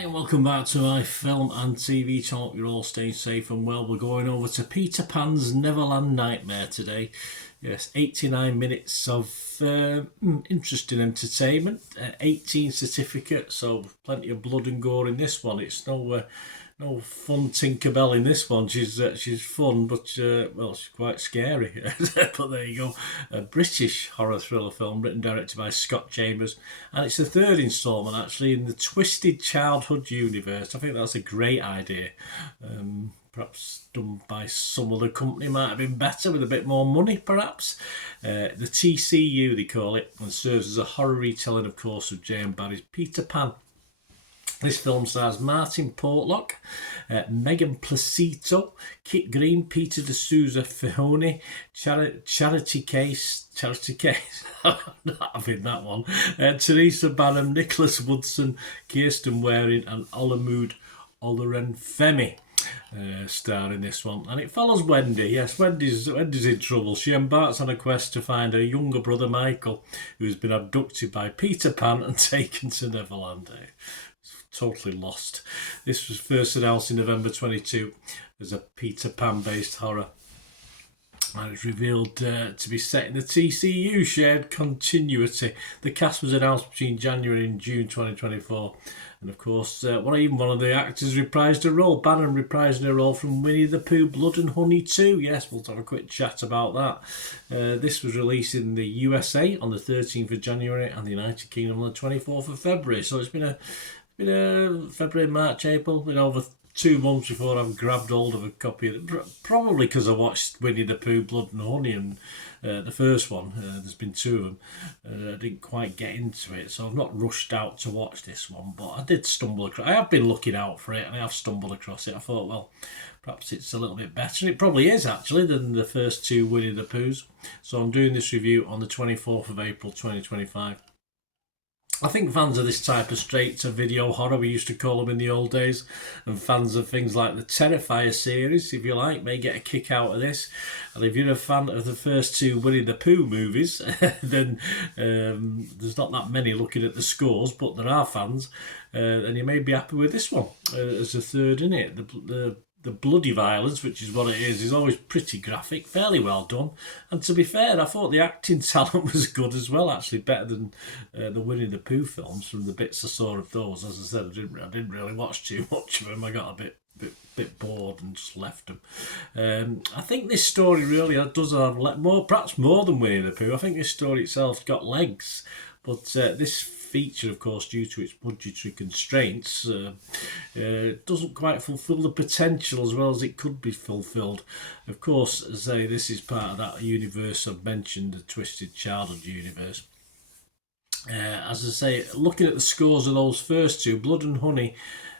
Hi and welcome back to my film and TV channel. You're all staying safe and well. We're going over to Peter Pan's Neverland Nightmare today. Yes, 89 minutes of interesting entertainment. 18 certificate, so plenty of blood and gore in this one. It's no fun Tinkerbell in this one. She's fun, but well, she's quite scary. But there you go. A British horror thriller film written and directed by Scott Chambers, and it's the third instalment actually in the Twisted Childhood universe. I think that's a great idea. Perhaps done by some other company might have been better with a bit more money, perhaps. The TCU they call it, and serves as a horror retelling, of course, of J.M. Barrie's Peter Pan. This film stars Martin Portlock, Megan Placido, Kit Green, Peter D'Souza Fihoni, Charity Case, I'm not having that one, Teresa Barham, Nicholas Woodson, Kirsten Waring and Olamide Olorenfemi. Star in this one, and it follows Wendy. Yes, Wendy's in trouble. She embarks on a quest to find her younger brother Michael, who has been abducted by Peter Pan and taken to Neverland. Totally lost. This was first announced in November 22 as a Peter Pan based horror, and it's revealed to be set in the TCU shared continuity. The cast was announced between January and June 2024, and of course even one of the actors reprised a role. Bannon reprising a role from Winnie the Pooh Blood and Honey 2. Yes, we'll have a quick chat about that. This was released in the USA on the 13th of January and the United Kingdom on the 24th of February. So it's been February, March, April, over 2 months before I've grabbed hold of a copy of it. Probably because I watched Winnie the Pooh Blood and Honey and the first one. There's been 2 of them. I didn't quite get into it, so I've not rushed out to watch this one, but I did stumble across it. I have been looking out for it and I have stumbled across it. I thought, well, perhaps it's a little bit better, and it probably is actually, than the first 2 Winnie the Poohs. So I'm doing this review on the 24th of April 2025. I think fans of this type of straight-to-video horror, we used to call them in the old days, and fans of things like the Terrifier series, if you like, may get a kick out of this. And if you're a fan of the first 2 Winnie the Pooh movies, then there's not that many looking at the scores, but there are fans, and you may be happy with this one as a third in it. The bloody violence, which is what it is always pretty graphic, fairly well done. And to be fair, I thought the acting talent was good as well, actually better than the Winnie the Pooh films from the bits I saw of those. As I said, I didn't really watch too much of them. I got a bit bored and just left them. I think this story really does have perhaps more than Winnie the Pooh. I think this story itself's got legs, but this feature, of course, due to its budgetary constraints, doesn't quite fulfil the potential as well as it could be fulfilled. Of course, as I say, this is part of that universe I've mentioned, the Twisted Childhood universe. As I say, looking at the scores of those first 2, Blood and Honey,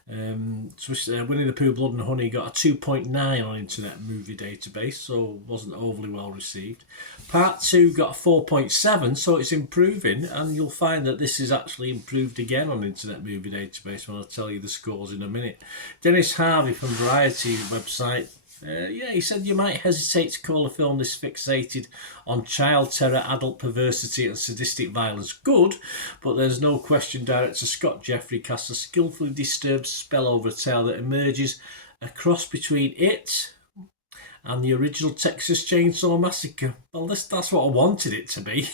Winnie the Pooh Blood and Honey got a 2.9 on Internet Movie Database, so wasn't overly well received. Part 2 got a 4.7, so it's improving, and you'll find that this is actually improved again on Internet Movie Database when I'll tell you the scores in a minute. Dennis Harvey from Variety website, he said you might hesitate to call a film this fixated on child terror, adult perversity and sadistic violence good, but there's no question director Scott Jeffrey casts a skillfully disturbed spell over a tale that emerges a cross between it and the original Texas Chainsaw Massacre. Well, that's what I wanted it to be.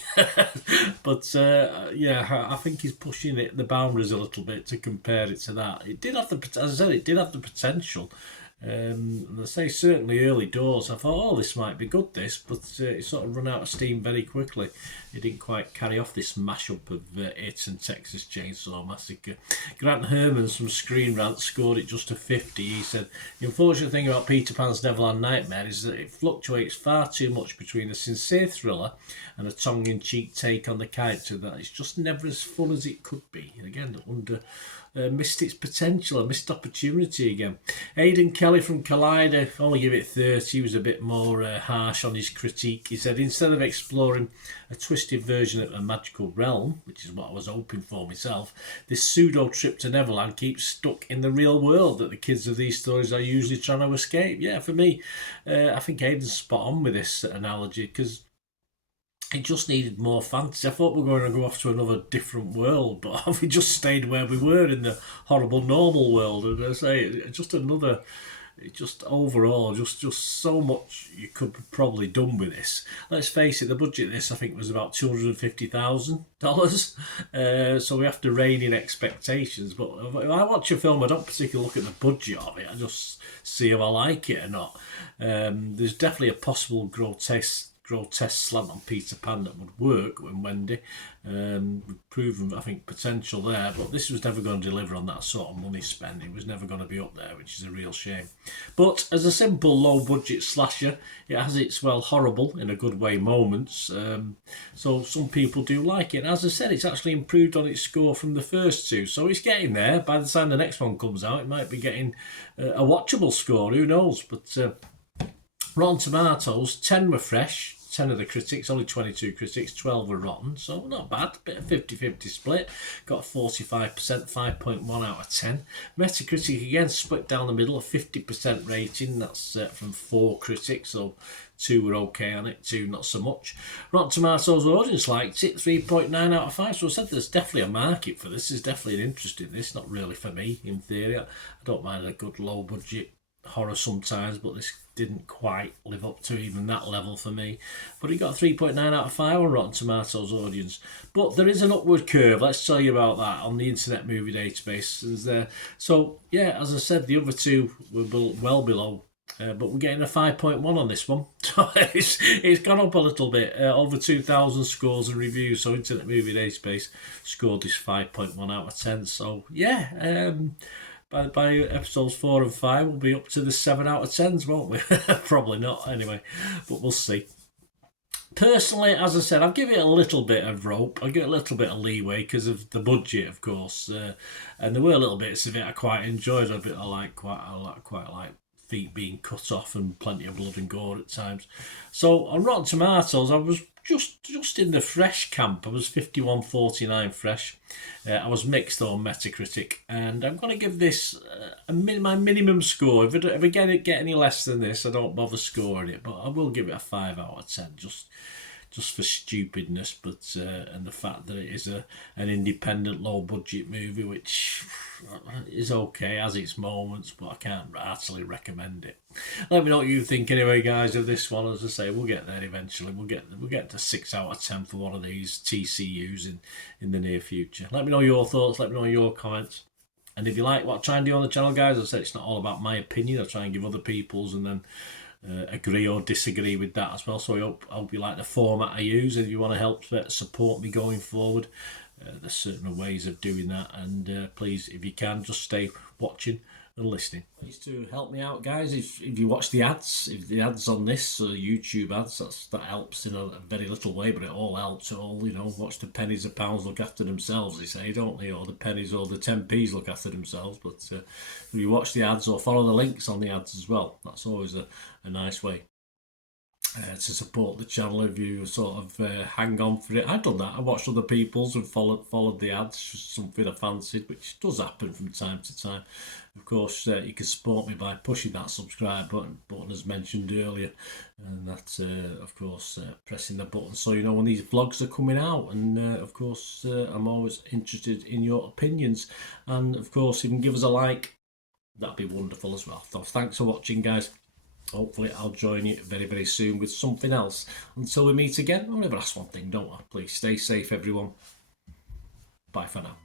But I think he's pushing the boundaries a little bit to compare it to that. It did have as I said, it did have the potential. And I say certainly early doors I thought, this might be good, but it sort of run out of steam very quickly. It didn't quite carry off this mashup of it and Texas Chainsaw Massacre. Grant Herman from Screen Rant scored it just a 50. He said, the unfortunate thing about Peter Pan's Neverland Nightmare is that it fluctuates far too much between a sincere thriller and a tongue-in-cheek take on the character that it's just never as fun as it could be. And again, missed its potential, a missed opportunity again. Aidan Kelly from Collider, only give it 30. He was a bit more harsh on his critique. He said, instead of exploring a twisted version of a magical realm, which is what I was hoping for myself, this pseudo trip to Neverland keeps stuck in the real world that the kids of these stories are usually trying to escape. Yeah, for me, I think Aidan's spot on with this analogy, because it just needed more fantasy. I thought we were going to go off to another different world, but we just stayed where we were in the horrible normal world. And I say, just another, it just overall, just so much you could have probably done with this. Let's face it, the budget of this I think was about $250,000. So we have to rein in expectations. But if I watch a film, I don't particularly look at the budget of it. I just see if I like it or not. There's definitely a possible grotesque slant on Peter Pan that would work when Wendy. We've proven, I think, potential there, but this was never going to deliver on that sort of money spent. It was never going to be up there, which is a real shame. But as a simple low-budget slasher, it has its, well, horrible, in a good way, moments. So some people do like it. And as I said, it's actually improved on its score from the first two. So it's getting there. By the time the next one comes out, it might be getting a watchable score. Who knows? But Rotten Tomatoes, 10 were fresh. 10 of the critics, only 22 critics, 12 were rotten, so not bad. Bit of 50-50 split. Got 45%, 5.1 out of 10. Metacritic again split down the middle, a 50% rating. That's from 4 critics, so 2 were okay on it, 2 not so much. Rotten Tomatoes audience liked it, 3.9 out of 5. So I said there's definitely a market for this. There's definitely an interest in this. Not really for me, in theory. I don't mind a good low budget horror sometimes, but this didn't quite live up to even that level for me. But it got 3.9 out of 5 on Rotten Tomatoes audience. But there is an upward curve, let's tell you about that, on the Internet Movie Database. So, yeah, as I said, the other two were well below. But we're getting a 5.1 on this one. So it's gone up a little bit. Over 2,000 scores and reviews. So Internet Movie Database scored this 5.1 out of 10. So, yeah, by episodes 4 and 5, we'll be up to the 7 out of 10s, won't we? Probably not, anyway, but we'll see. Personally, as I said, I'll give it a little bit of rope. I'll give it a little bit of leeway because of the budget, of course. And there were little bits of it I quite enjoyed. I quite like feet being cut off and plenty of blood and gore at times. So on Rotten Tomatoes, I was just in the fresh camp. I was 51-49 fresh. I was mixed on Metacritic, and I'm going to give this my minimum score. If I get any less than this, I don't bother scoring it, but I will give it a 5 out of 10, just for stupidness, but and the fact that it is an independent, low-budget movie, which is okay, has its moments, but I can't heartily recommend it. Let me know what you think anyway, guys, of this one. As I say, we'll get there eventually. We'll get to 6 out of 10 for one of these TCUs in the near future. Let me know your thoughts. Let me know your comments. And if you like what I try and do on the channel, guys, as I said, it's not all about my opinion. I try and give other people's and then agree or disagree with that as well. So I hope you like the format I use. If you want to help support me going forward, there's certain ways of doing that. And please, if you can, just stay watching and listening. Please to help me out, guys. If you watch the ads, if the ads on this YouTube ads, that helps in a very little way, but it all helps. Watch the pennies and pounds look after themselves, they say, don't they? Or the pennies or the 10p's look after themselves. But if you watch the ads or follow the links on the ads as well, that's always a nice way to support the channel. If you sort of hang on for it, I've done that. I watched other people's and followed the ads, just something I fancied, which does happen from time to time. Of course, you can support me by pushing that subscribe button as mentioned earlier, and that of course pressing the button so you know when these vlogs are coming out. And of course I'm always interested in your opinions, and of course if you can give us a like, that'd be wonderful as well. So thanks for watching, guys. Hopefully I'll join you very, very soon with something else. Until we meet again, I'll never ask one thing, don't I? Please stay safe, everyone. Bye for now.